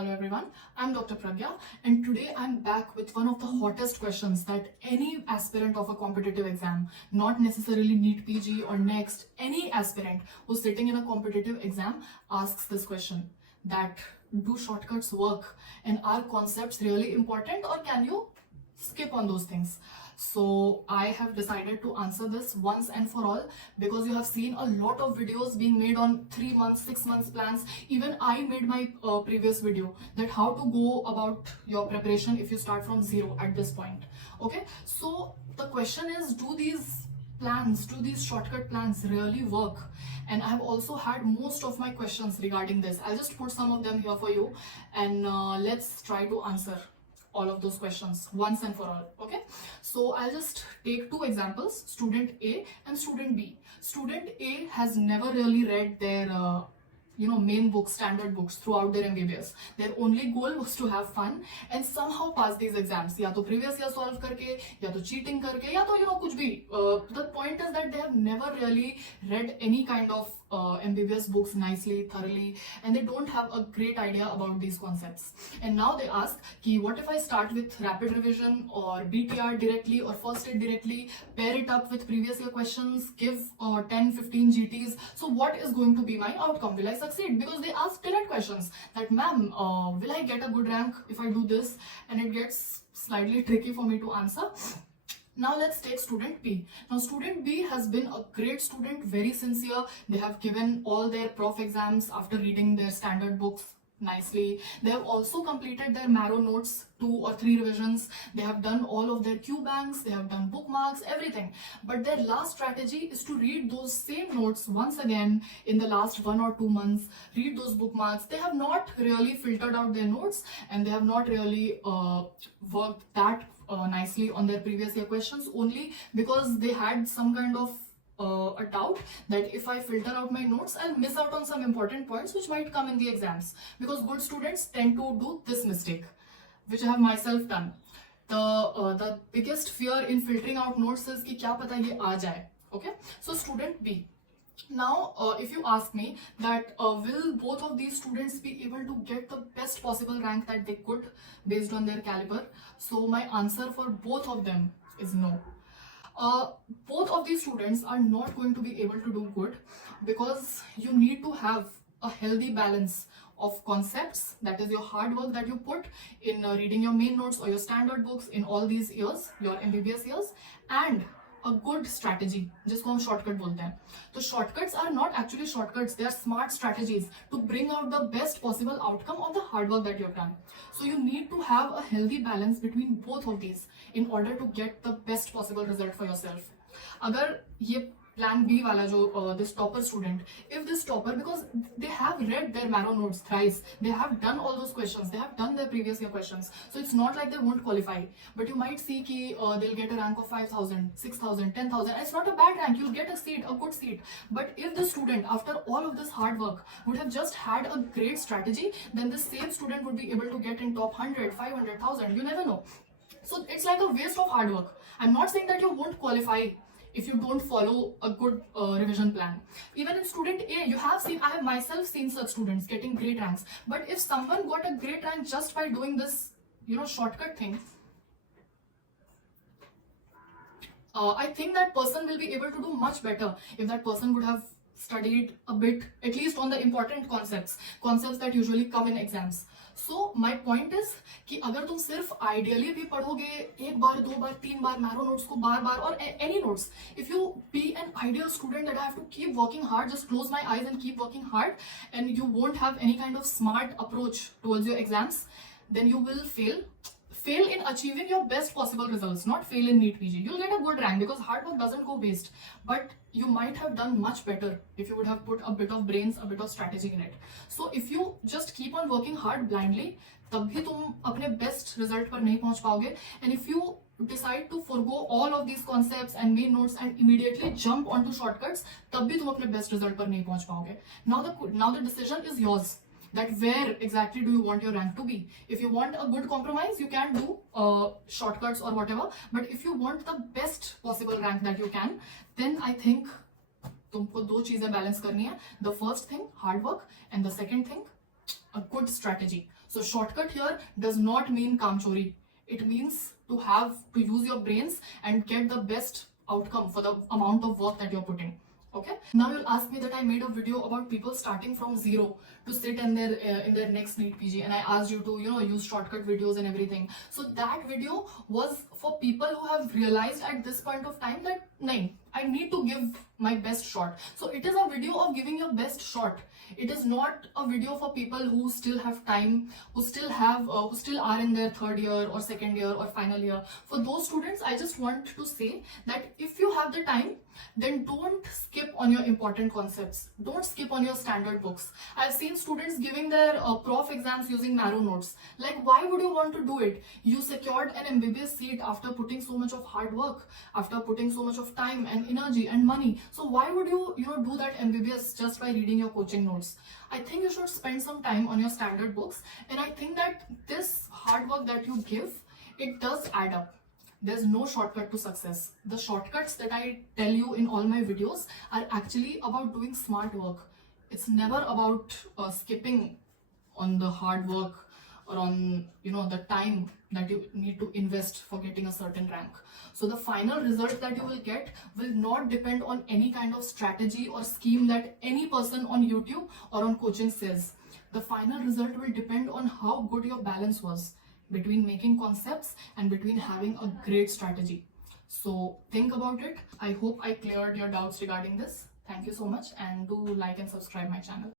Hello everyone, I'm Dr. Pragya and today I'm back with one of the hottest questions that any aspirant of a competitive exam, not necessarily NEET PG or next, any aspirant who's sitting in a competitive exam asks this question, that do shortcuts work and are concepts really important or can you skip on those things? So I have decided to answer this once and for all because you have seen a lot of videos being made on 3 months, 6 months plans. Even I made my previous video that how to go about your preparation if you start from zero at this point. Okay, so the question is, do these plans, do these shortcut plans really work? And I have also had most of my questions regarding this. I'll just put some of them here for you and let's try to answer all of those questions once and for all. Okay, so I'll just take two examples, student A and student B. Student A has never really read their main books, standard books throughout their MBBS. Their only goal was to have fun and somehow pass these exams, या तो previous year solve करके, या तो cheating करके, या तो कुछ भी. The point is that they have never really read any kind of MBBS books nicely, thoroughly, and they don't have a great idea about these concepts. And now they ask, ki, what if I start with rapid revision or BTR directly or first aid directly, pair it up with previous year questions, give 10-15 GTs. So what is going to be my outcome? Will I succeed? Because they ask direct questions that, ma'am, will I get a good rank if I do this? And it gets slightly tricky for me to answer. Now let's take student B. Now student B has been a great student, very sincere. They have given all their prof exams after reading their standard books nicely. They have also completed their marrow notes, 2 or 3 revisions. They have done all of their Q banks, they have done bookmarks, everything. But their last strategy is to read those same notes once again in the last 1 or 2 months, read those bookmarks. They have not really filtered out their notes and they have not really worked that nicely on their previous year questions, only because they had some kind of a doubt that if I filter out my notes, I'll miss out on some important points which might come in the exams, because good students tend to do this mistake, which I have myself done. The biggest fear in filtering out notes is कि क्या पता ये आ जाए. Okay, so student B. Now, if you ask me that will both of these students be able to get the best possible rank that they could based on their caliber? So my answer for both of them is no. Both of these students are not going to be able to do good because you need to have a healthy balance of concepts, that is your hard work that you put in reading your main notes or your standard books in all these years, your MBBS years, and a good strategy, जिसको हम shortcut बोलते हैं. तो shortcuts are not actually shortcuts, they are smart strategies to bring out the best possible outcome of the hard work that you have done. So you need to have a healthy balance between both of these in order to get the best possible result for yourself. अगर ये plan B wala jo this topper student, if this topper, because they have read their marrow notes thrice, they have done all those questions, they have done their previous year questions, so it's not like they won't qualify. But you might see ki they'll get a rank of 5,000, 6,000, 10,000. It's not a bad rank, you'll get a seat, a good seat. But if the student, after all of this hard work, would have just had a great strategy, then the same student would be able to get in top 100, 500, 1,000, you never know. So it's like a waste of hard work. I'm not saying that you won't qualify if you don't follow a good revision plan. Even in student A, you have seen, I have myself seen such students getting great ranks. But if someone got a great rank just by doing this, shortcut thing, I think that person will be able to do much better if that person would have studied a bit, at least on the important concepts that usually come in exams. So my point is कि अगर तुम सिर्फ ideally भी पढ़ोगे एक बार, 2 बार, 3 बार marrow notes को बार-बार or any notes, if you be an ideal student that I have to keep working hard, just close my eyes and keep working hard, and you won't have any kind of smart approach towards your exams, then you will fail in achieving your best possible results, not fail in NEET PG. You'll get a good rank because hard work doesn't go waste, but you might have done much better if you would have put a bit of brains, a bit of strategy in it. So if you just keep on working hard blindly, तब भी तुम अपने best result पर नहीं पहुंच पाओगे. And if you decide to forgo all of these concepts and main notes and immediately jump onto shortcuts, तब भी तुम अपने best result पर नहीं पहुंच पाओगे. Now the decision is yours, that where exactly do you want your rank to be. If you want a good compromise, you can do shortcuts or whatever, but if you want the best possible rank that you can, then I think तुमको दो चीजें balance करनी है. The first thing, hard work, and the second thing, a good strategy. So shortcut here does not mean kamchori. It means to use your brains and get the best outcome for the amount of work that you're putting. Okay, now you'll ask me that I made a video about people starting from zero to sit in their next NEET PG, and I asked you to use shortcut videos and everything. So that video was for people who have realized at this point of time that nahin, I need to give my best shot. So it is a video of giving your best shot. It is not a video for people who still have time, who still are in their third year or second year or final year. For those students, I just want to say that if you have the time, then don't skip on your important concepts. Don't skip on your standard books. I've seen students giving their prof exams using narrow notes. Like, why would you want to do it? You secured an MBBS seat after putting so much of hard work, after putting so much of time and energy and money. So why would you do that MBBS just by reading your coaching notes? I think you should spend some time on your standard books, and I think that this hard work that you give, it does add up. There's no shortcut to success. The shortcuts that I tell you in all my videos are actually about doing smart work. It's never about skipping on the hard work or on the time that you need to invest for getting a certain rank. So the final result that you will get will not depend on any kind of strategy or scheme that any person on YouTube or on coaching says. The final result will depend on how good your balance was between making concepts and between having a great strategy. So think about it. I hope I cleared your doubts regarding this. Thank you so much, and do like and subscribe my channel.